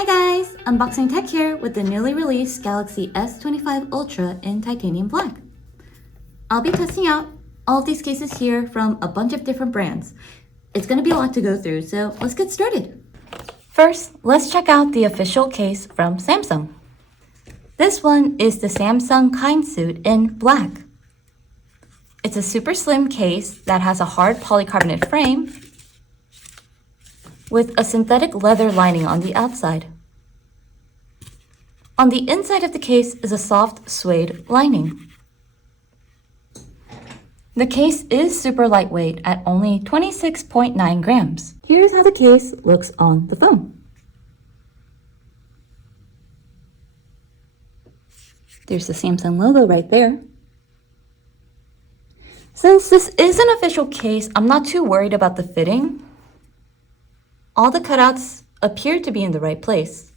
Hi guys! Unboxing Tech here with the newly released Galaxy S25 Ultra in titanium black. I'll be testing out all of these cases here from a bunch of different brands. It's going to be a lot to go through, so let's get started. First, let's check out the official case from Samsung. This one is the Samsung Kindsuit in black. It's a super slim case that has a hard polycarbonate frame with a synthetic leather lining on the outside. On the inside of the case is a soft suede lining. The case is super lightweight at only 26.9 grams. Here's how the case looks on the phone. There's the Samsung logo right there. Since this is an official case, I'm not too worried about the fitting. All the cutouts appear to be in the right place.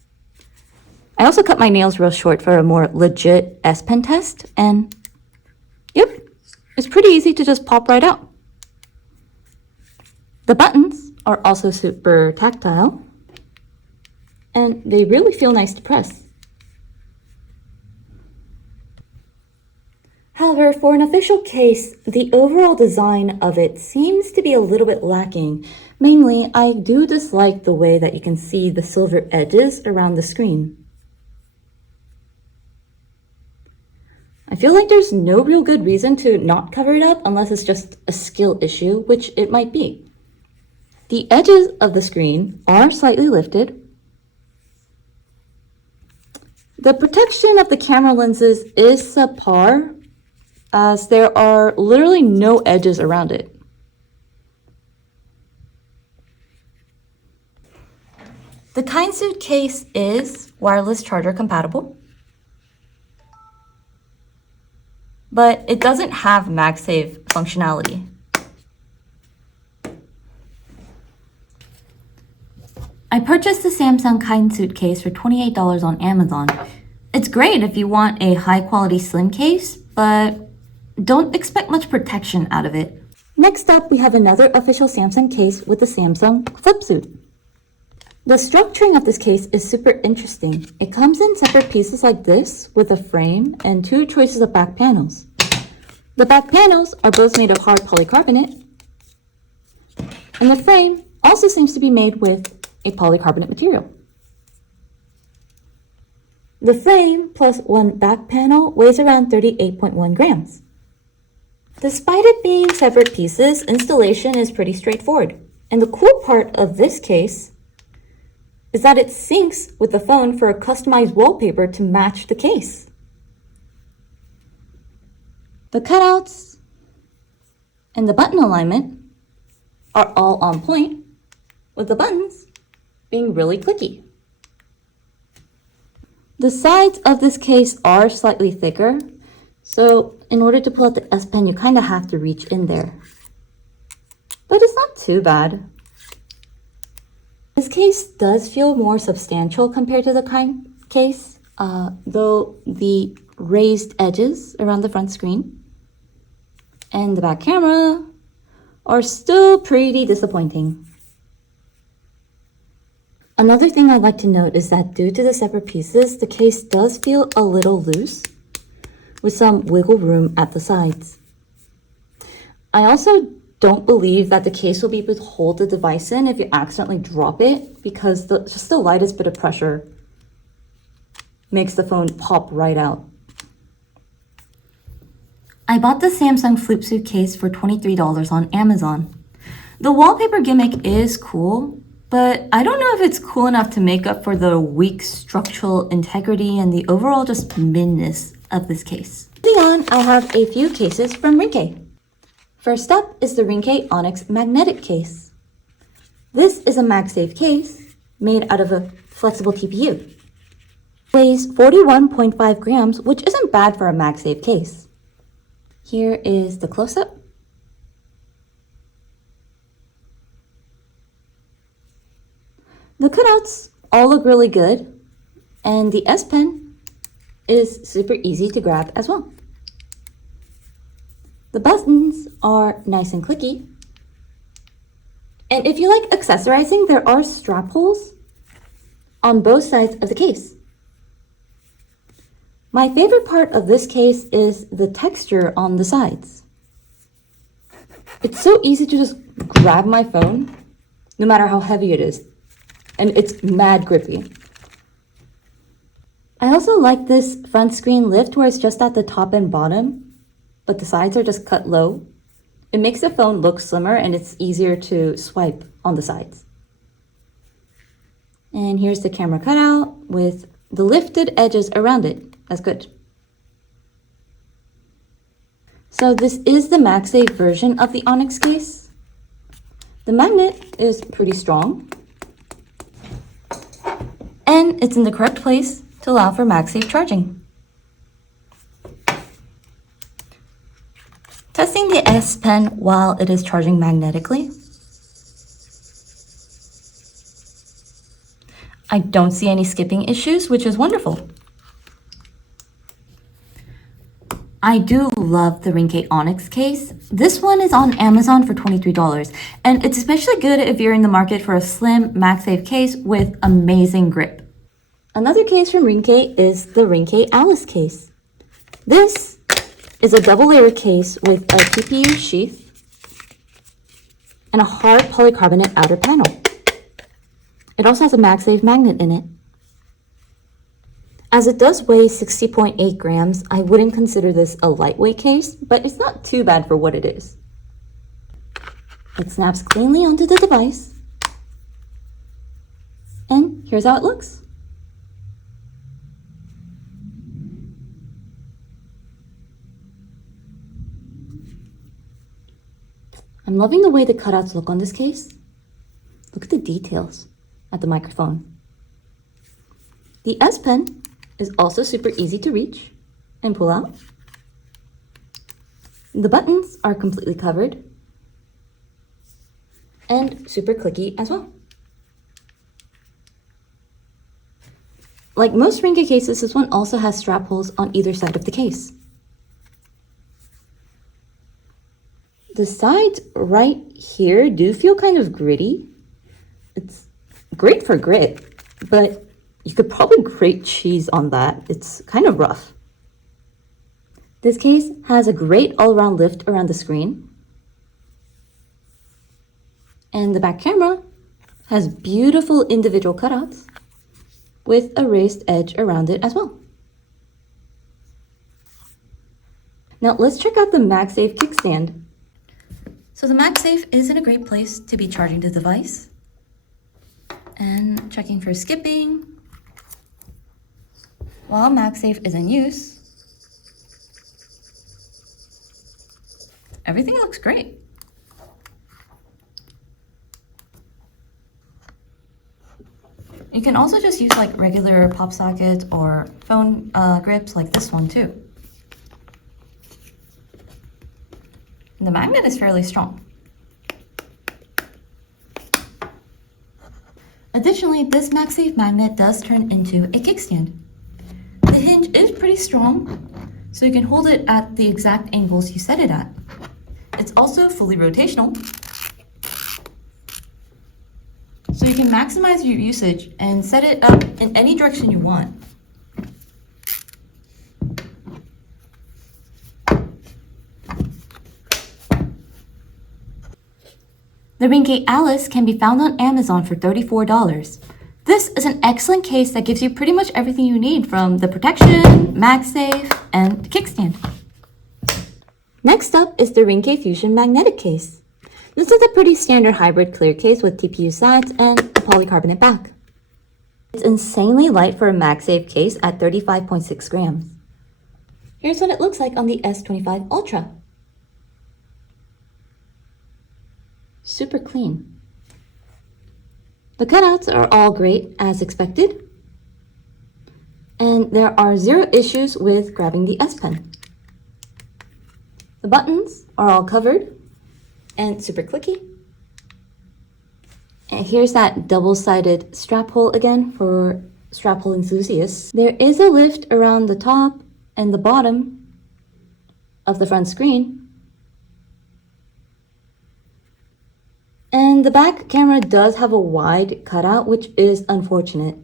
I also cut my nails real short for a more legit S Pen test, and yep, it's pretty easy to just pop right out. The buttons are also super tactile, and they really feel nice to press. However, for an official case, the overall design of it seems to be a little bit lacking. Mainly, I do dislike the way that you can see the silver edges around the screen. I feel like there's no real good reason to not cover it up unless it's just a skill issue, which it might be. The edges of the screen are slightly lifted. The protection of the camera lenses is subpar, as there are literally no edges around it. The Kindsuit case is wireless charger compatible, but it doesn't have MagSafe functionality. I purchased the Samsung Kindsuit case for $28 on Amazon. It's great if you want a high-quality slim case, but don't expect much protection out of it. Next up, we have another official Samsung case with the Samsung Flipsuit. The structuring of this case is super interesting. It comes in separate pieces like this with a frame and two choices of back panels. The back panels are both made of hard polycarbonate, and the frame also seems to be made with a polycarbonate material. The frame plus one back panel weighs around 38.1 grams. Despite it being separate pieces, installation is pretty straightforward. And the cool part of this case is that it syncs with the phone for a customized wallpaper to match the case. The cutouts and the button alignment are all on point, with the buttons being really clicky. The sides of this case are slightly thicker, so in order to pull out the S Pen, you kind of have to reach in there. But it's not too bad. This case does feel more substantial compared to the Kind case, though the raised edges around the front screen and the back camera are still pretty disappointing. Another thing I'd like to note is that due to the separate pieces, the case does feel a little loose, with some wiggle room at the sides. I also don't believe that the case will be able to hold the device in if you accidentally drop it, because just the lightest bit of pressure makes the phone pop right out. I bought the Samsung Flipsuit case for $23 on Amazon. The wallpaper gimmick is cool, but I don't know if it's cool enough to make up for the weak structural integrity and the overall just minness of this case. Moving on, I have a few cases from Ringke. First up is the Ringke Onyx magnetic case. This is a MagSafe case made out of a flexible TPU. Weighs 41.5 grams, which isn't bad for a MagSafe case. Here is the close-up. The cutouts all look really good, and the S Pen is super easy to grab as well. The buttons are nice and clicky. And if you like accessorizing, there are strap holes on both sides of the case. My favorite part of this case is the texture on the sides. It's so easy to just grab my phone, no matter how heavy it is, and it's mad grippy. I also like this front screen lift where it's just at the top and bottom, but the sides are just cut low. It makes the phone look slimmer and it's easier to swipe on the sides. And here's the camera cutout with the lifted edges around it. That's good. So this is the MagSafe version of the Onyx case. The magnet is pretty strong. And it's in the correct place to allow for MagSafe charging. Testing the S Pen while it is charging magnetically. I don't see any skipping issues, which is wonderful. I do love the Ringke Onyx case. This one is on Amazon for $23, and it's especially good if you're in the market for a slim MagSafe case with amazing grip. Another case from Ringke is the Ringke Alles case. This is a double layer case with a TPU sheath and a hard polycarbonate outer panel. It also has a MagSafe magnet in it. As it does weigh 60.8 grams, I wouldn't consider this a lightweight case, but it's not too bad for what it is. It snaps cleanly onto the device. And here's how it looks. I'm loving the way the cutouts look on this case. Look at the details at the microphone. The S Pen is also super easy to reach and pull out. The buttons are completely covered and super clicky as well. Like most Ringke cases, this one also has strap holes on either side of the case. The sides right here do feel kind of gritty. It's great for grip, but you could probably grate cheese on that. It's kind of rough. This case has a great all-around lift around the screen. And the back camera has beautiful individual cutouts with a raised edge around it as well. Now let's check out the MagSafe kickstand. So the MagSafe is in a great place to be charging the device and checking for skipping. While MagSafe is in use, everything looks great. You can also just use like regular pop sockets or phone grips like this one too. And the magnet is fairly strong. Additionally, this MagSafe magnet does turn into a kickstand. The hinge is pretty strong, so you can hold it at the exact angles you set it at. It's also fully rotational, so you can maximize your usage and set it up in any direction you want. The Ringke Alles can be found on Amazon for $34. This is an excellent case that gives you pretty much everything you need from the protection, MagSafe, and kickstand. Next up is the Ringke Fusion magnetic case. This is a pretty standard hybrid clear case with TPU sides and a polycarbonate back. It's insanely light for a MagSafe case at 35.6 grams. Here's what it looks like on the S25 Ultra. Super clean. The cutouts are all great as expected, and there are zero issues with grabbing the S Pen. The buttons are all covered and super clicky. And here's that double-sided strap hole again for strap hole enthusiasts. There is a lift around the top and the bottom of the front screen. And the back camera does have a wide cutout, which is unfortunate.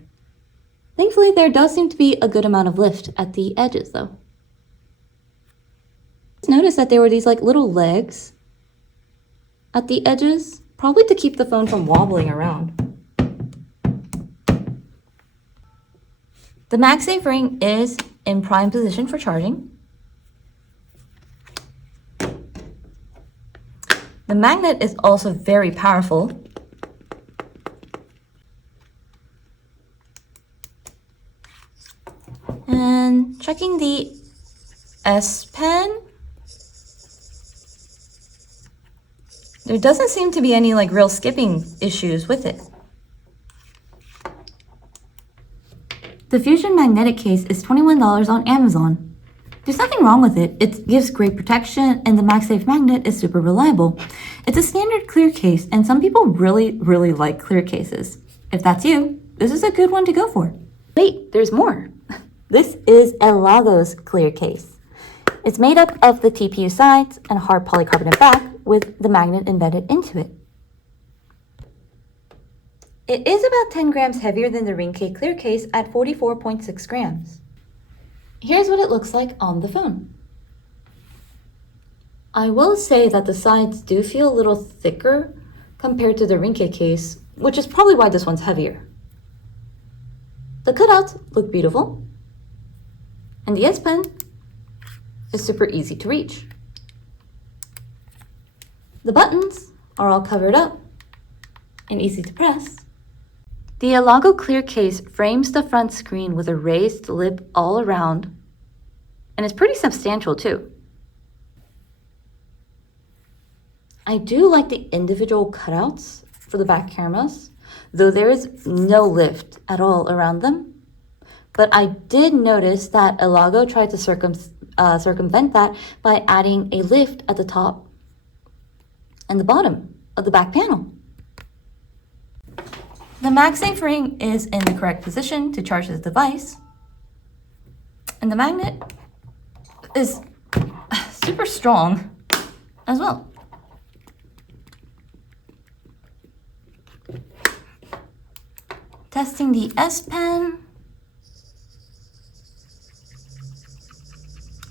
Thankfully, there does seem to be a good amount of lift at the edges though. Notice that there were these like little legs at the edges, probably to keep the phone from wobbling around. The MagSafe ring is in prime position for charging. The magnet is also very powerful. And checking the S Pen. There doesn't seem to be any like real skipping issues with it. The Fusion magnetic case is $21 on Amazon. There's nothing wrong with it. It gives great protection and the MagSafe magnet is super reliable. It's a standard clear case and some people really like clear cases. If that's you, this is a good one to go for. Wait, there's more. This is Elago's clear case. It's made up of the TPU sides and a hard polycarbonate back with the magnet embedded into it. It is about 10 grams heavier than the Ringke clear case at 44.6 grams. Here's what it looks like on the phone. I will say that the sides do feel a little thicker compared to the Ringke case, which is probably why this one's heavier. The cutouts look beautiful, and the S Pen is super easy to reach. The buttons are all covered up and easy to press. The Elago Clear case frames the front screen with a raised lip all around, and it's pretty substantial too. I do like the individual cutouts for the back cameras, though there is no lift at all around them. But I did notice that Elago tried to circumvent that by adding a lift at the top and the bottom of the back panel. The MagSafe ring is in the correct position to charge the device, and the magnet is super strong as well. Testing the S Pen.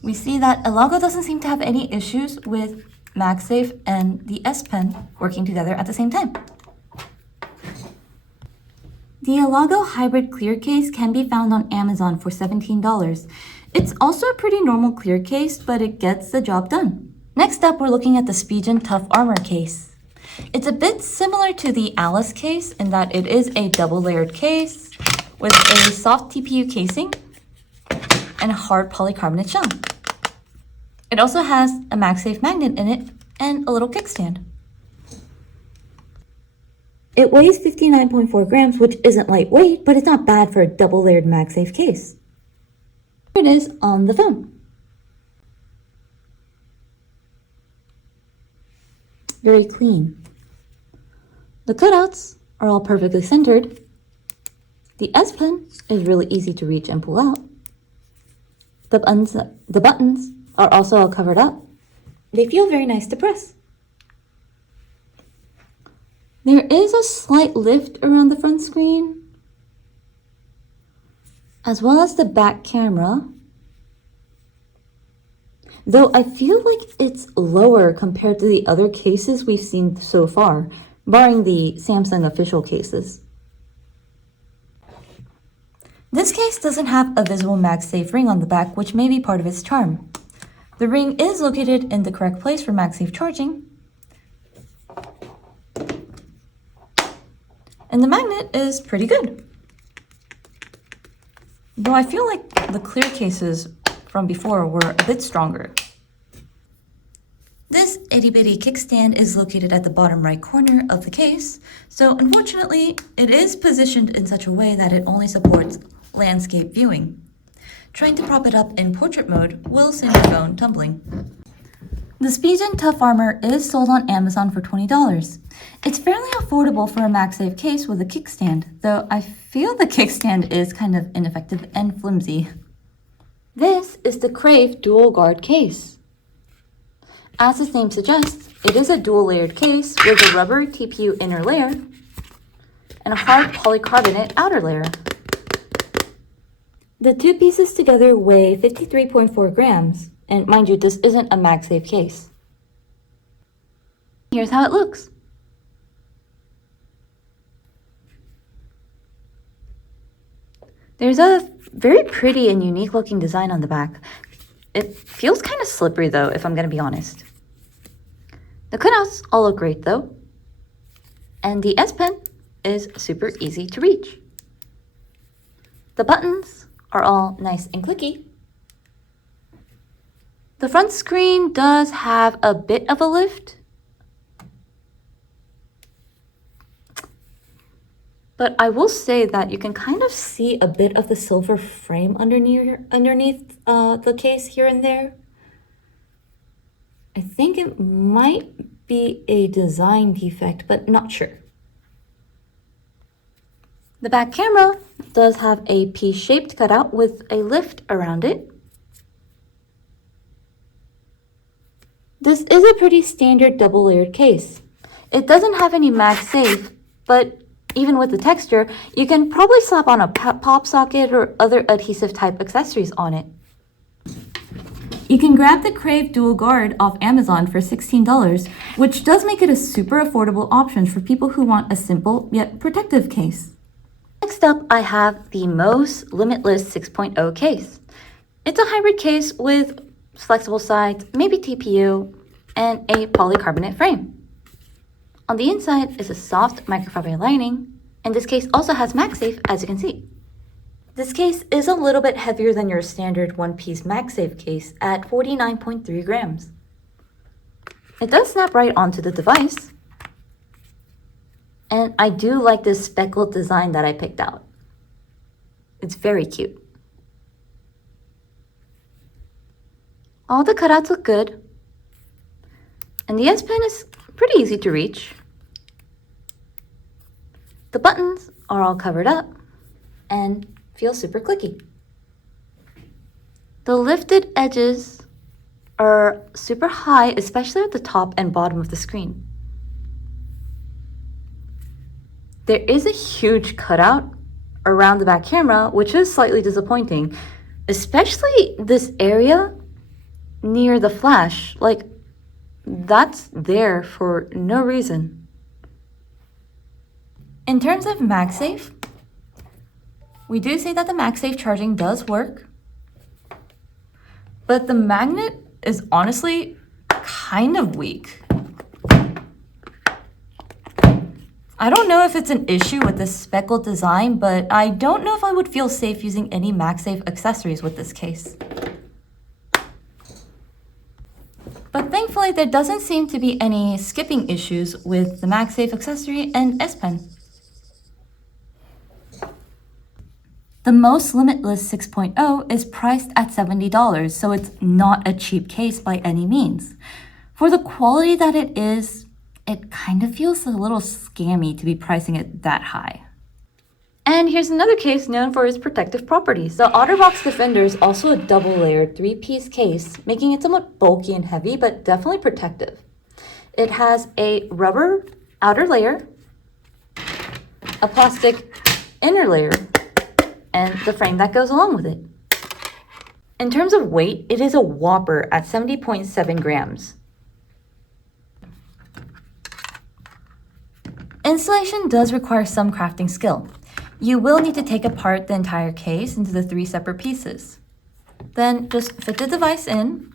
We see that Elago doesn't seem to have any issues with MagSafe and the S Pen working together at the same time. The Elago Hybrid Clear Case can be found on Amazon for $17. It's also a pretty normal clear case, but it gets the job done. Next up, we're looking at the Spigen Tough Armor case. It's a bit similar to the Alice case in that it is a double-layered case with a soft TPU casing and a hard polycarbonate shell. It also has a MagSafe magnet in it and a little kickstand. It weighs 59.4 grams, which isn't lightweight, but it's not bad for a double-layered MagSafe case. Here it is on the phone. Very clean. The cutouts are all perfectly centered. The S Pen is really easy to reach and pull out. The buttons are also all covered up. They feel very nice to press. There is a slight lift around the front screen, as well as the back camera, though I feel like it's lower compared to the other cases we've seen so far, barring the Samsung official cases. This case doesn't have a visible MagSafe ring on the back, which may be part of its charm. The ring is located in the correct place for MagSafe charging, and the magnet is pretty good. Though I feel like the clear cases from before were a bit stronger. This itty-bitty kickstand is located at the bottom right corner of the case, so unfortunately it is positioned in such a way that it only supports landscape viewing. Trying to prop it up in portrait mode will send your phone tumbling. The Spigen Tough Armor is sold on Amazon for $20. It's fairly affordable for a MagSafe case with a kickstand, though I feel the kickstand is kind of ineffective and flimsy. This is the Crave Dual Guard case. As its name suggests, it is a dual-layered case with a rubber TPU inner layer and a hard polycarbonate outer layer. The two pieces together weigh 53.4 grams, and mind you, this isn't a MagSafe case. Here's how it looks. There's a very pretty and unique looking design on the back. It feels kind of slippery though, if I'm gonna be honest. The cutouts all look great though. And the S Pen is super easy to reach. The buttons are all nice and clicky. The front screen does have a bit of a lift, but I will say that you can kind of see a bit of the silver frame underneath the case here and there. I think it might be a design defect, but not sure. The back camera does have a P-shaped cutout with a lift around it. This is a pretty standard double-layered case. It doesn't have any MagSafe, but even with the texture, you can probably slap on a pop socket or other adhesive type accessories on it. You can grab the Crave Dual Guard off Amazon for $16, which does make it a super affordable option for people who want a simple yet protective case. Next up, I have the Mous Limitless 6.0 case. It's a hybrid case with flexible sides, maybe TPU, and a polycarbonate frame. On the inside is a soft microfiber lining, and this case also has MagSafe, as you can see. This case is a little bit heavier than your standard one-piece MagSafe case at 49.3 grams. It does snap right onto the device, and I do like this speckled design that I picked out. It's very cute. All the cutouts look good, and the S Pen is pretty easy to reach. The buttons are all covered up and feel super clicky. The lifted edges are super high, especially at the top and bottom of the screen. There is a huge cutout around the back camera, which is slightly disappointing, especially this area near the flash. Like, that's there for no reason. In terms of MagSafe, we do say that the MagSafe charging does work, but the magnet is honestly kind of weak. I don't know if it's an issue with this speckled design, but I don't know if I would feel safe using any MagSafe accessories with this case. But thankfully, there doesn't seem to be any skipping issues with the MagSafe accessory and S Pen. The Mous Limitless 6.0 is priced at $70, so it's not a cheap case by any means. For the quality that it is, it kind of feels a little scammy to be pricing it that high. And here's another case known for its protective properties. The Otterbox Defender is also a double-layered three-piece case, making it somewhat bulky and heavy, but definitely protective. It has a rubber outer layer, a plastic inner layer, and the frame that goes along with it. In terms of weight, it is a whopper at 70.7 grams. Installation does require some crafting skill. You will need to take apart the entire case into the 3 separate pieces. Then just fit the device in,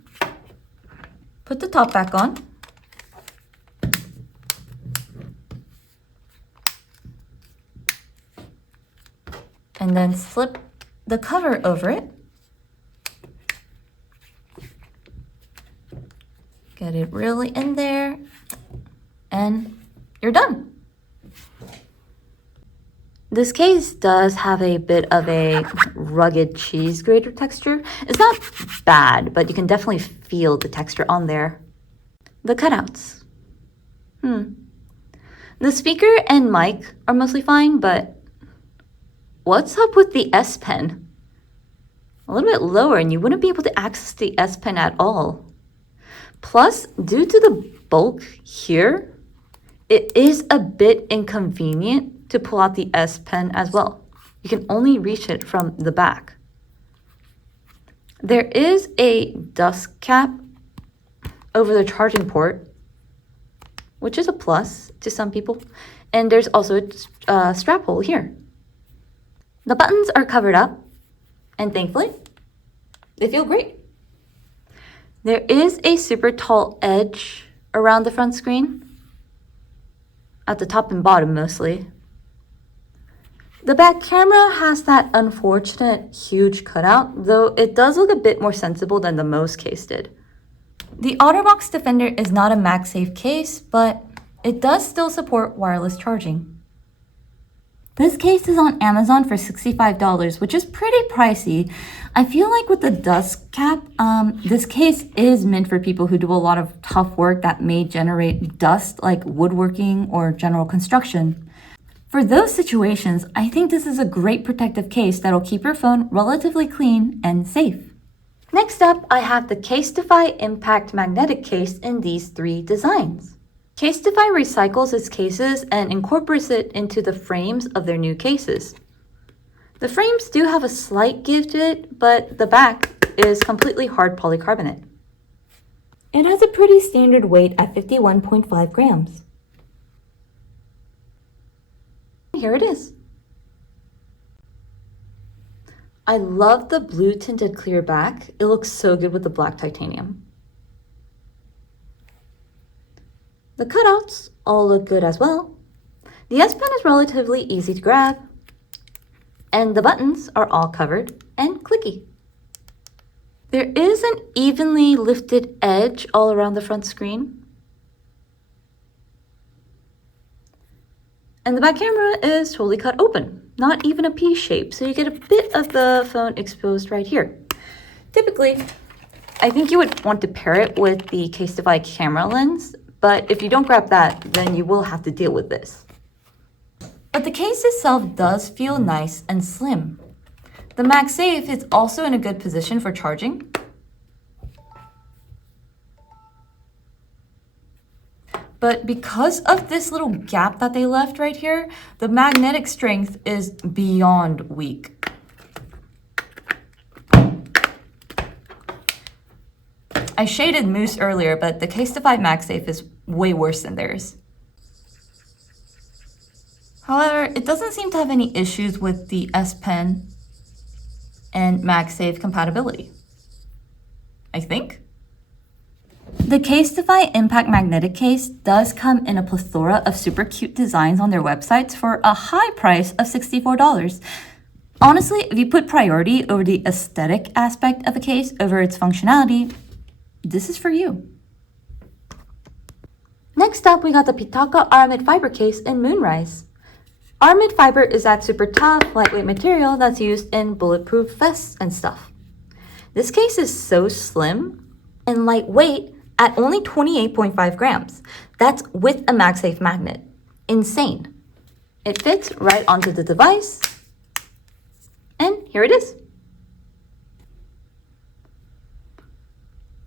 put the top back on, and then slip the cover over it. Get it really in there, and you're done. This case does have a bit of a rugged cheese grater texture. It's not bad, but you can definitely feel the texture on there. The cutouts. The speaker and mic are mostly fine, but what's up with the S Pen? A little bit lower and you wouldn't be able to access the S Pen at all. Plus, due to the bulk here, it is a bit inconvenient to pull out the S Pen as well. You can only reach it from the back. There is a dust cap over the charging port, which is a plus to some people. And there's also a strap hole here. The buttons are covered up, and thankfully, they feel great. There is a super tall edge around the front screen, at the top and bottom mostly. The back camera has that unfortunate huge cutout, though it does look a bit more sensible than the Mous case did. The Otterbox Defender is not a MagSafe case, but it does still support wireless charging. This case is on Amazon for $65, which is pretty pricey. I feel like with the dust cap, this case is meant for people who do a lot of tough work that may generate dust, like woodworking or general construction. For those situations, I think this is a great protective case that'll keep your phone relatively clean and safe. Next up, I have the Casetify Impact magnetic case in these 3 designs. Casetify recycles its cases and incorporates it into the frames of their new cases. The frames do have a slight give to it, but the back is completely hard polycarbonate. It has a pretty standard weight at 51.5 grams. Here it is. I love the blue tinted clear back. It looks so good with the black titanium. The cutouts all look good as well. The S Pen is relatively easy to grab, and the buttons are all covered and clicky. There is an evenly lifted edge all around the front screen. And the back camera is totally cut open, not even a P shape, so you get a bit of the phone exposed right here. Typically, I think you would want to pair it with the Casetify camera lens, but if you don't grab that, then you will have to deal with this. But the case itself does feel nice and slim. The MagSafe is also in a good position for charging. But because of this little gap that they left right here, the magnetic strength is beyond weak. I shaded Mous earlier, but the Casetify MagSafe is way worse than theirs. However, it doesn't seem to have any issues with the S Pen and MagSafe compatibility, I think. The Casetify Impact magnetic case does come in a plethora of super cute designs on their websites for a high price of $64. Honestly, if you put priority over the aesthetic aspect of a case over its functionality, this is for you. Next up, we got the Pitaka Aramid fiber case in Moonrise. Aramid fiber is that super tough, lightweight material that's used in bulletproof vests and stuff. This case is so slim and lightweight at only 28.5 grams. That's with a MagSafe magnet. Insane. It fits right onto the device, and here it is.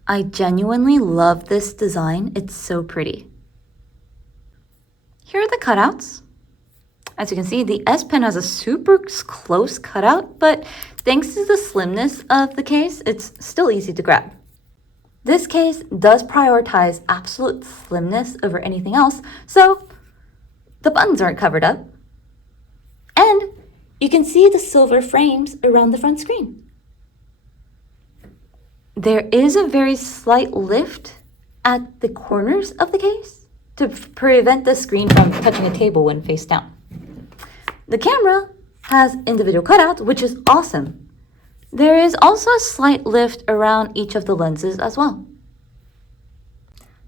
I genuinely love this design. It's so pretty. Here are the cutouts. As you can see, the S Pen has a super close cutout, but thanks to the slimness of the case, it's still easy to grab. This case does prioritize absolute slimness over anything else, so the buttons aren't covered up. And you can see the silver frames around the front screen. There is a very slight lift at the corners of the case to prevent the screen from touching a table when face down. The camera has individual cutouts, which is awesome. There is also a slight lift around each of the lenses as well.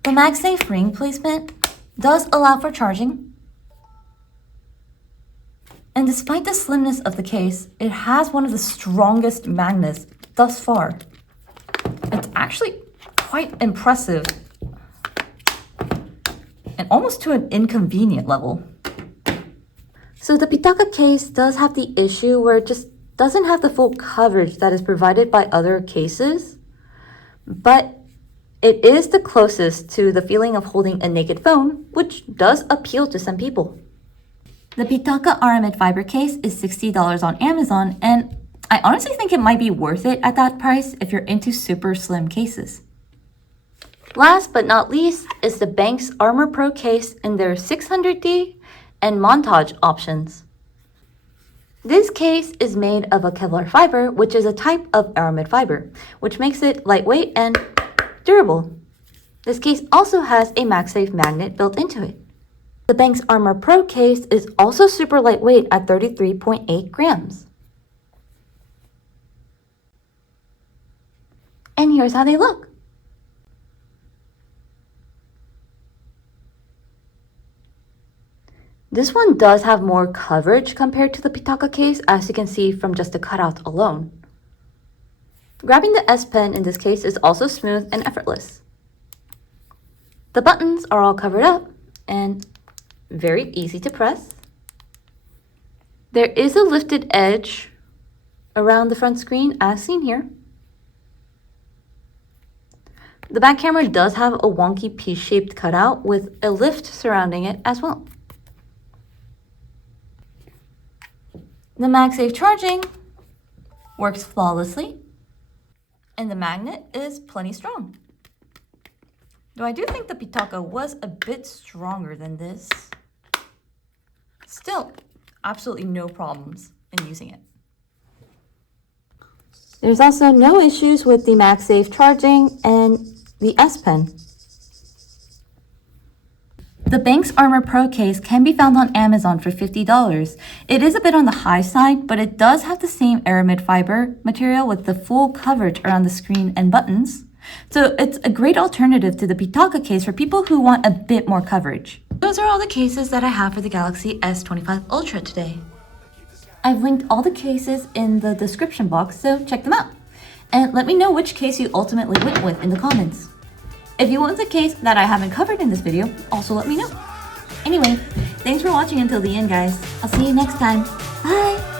The MagSafe ring placement does allow for charging. And despite the slimness of the case, it has one of the strongest magnets thus far. It's actually quite impressive and almost to an inconvenient level. So the Pitaka case does have the issue where it just doesn't have the full coverage that is provided by other cases, but it is the closest to the feeling of holding a naked phone, which does appeal to some people. The Pitaka Aramid fiber case is $60 on Amazon, and I honestly think it might be worth it at that price if you're into super slim cases. Last but not least is the Benks Armor Pro case in their 600D and Montage options. This case is made of a Kevlar fiber, which is a type of Aramid fiber, which makes it lightweight and durable. This case also has a MagSafe magnet built into it. The Benks Armor Pro case is also super lightweight at 33.8 grams. And here's how they look. This one does have more coverage compared to the Pitaka case, as you can see from just the cutout alone. Grabbing the S Pen in this case is also smooth and effortless. The buttons are all covered up and very easy to press. There is a lifted edge around the front screen as seen here. The back camera does have a wonky piece-shaped cutout with a lift surrounding it as well. The MagSafe charging works flawlessly, and the magnet is plenty strong. Though I do think the Pitaka was a bit stronger than this. Still, absolutely no problems in using it. There's also no issues with the MagSafe charging and the S Pen. The Benks Armor Pro case can be found on Amazon for $50. It is a bit on the high side, but it does have the same Aramid fiber material with the full coverage around the screen and buttons. So it's a great alternative to the Pitaka case for people who want a bit more coverage. Those are all the cases that I have for the Galaxy S25 Ultra today. I've linked all the cases in the description box, so check them out. And let me know which case you ultimately went with in the comments. If you want the case that I haven't covered in this video, also let me know. Anyway, thanks for watching until the end, guys. I'll see you next time. Bye!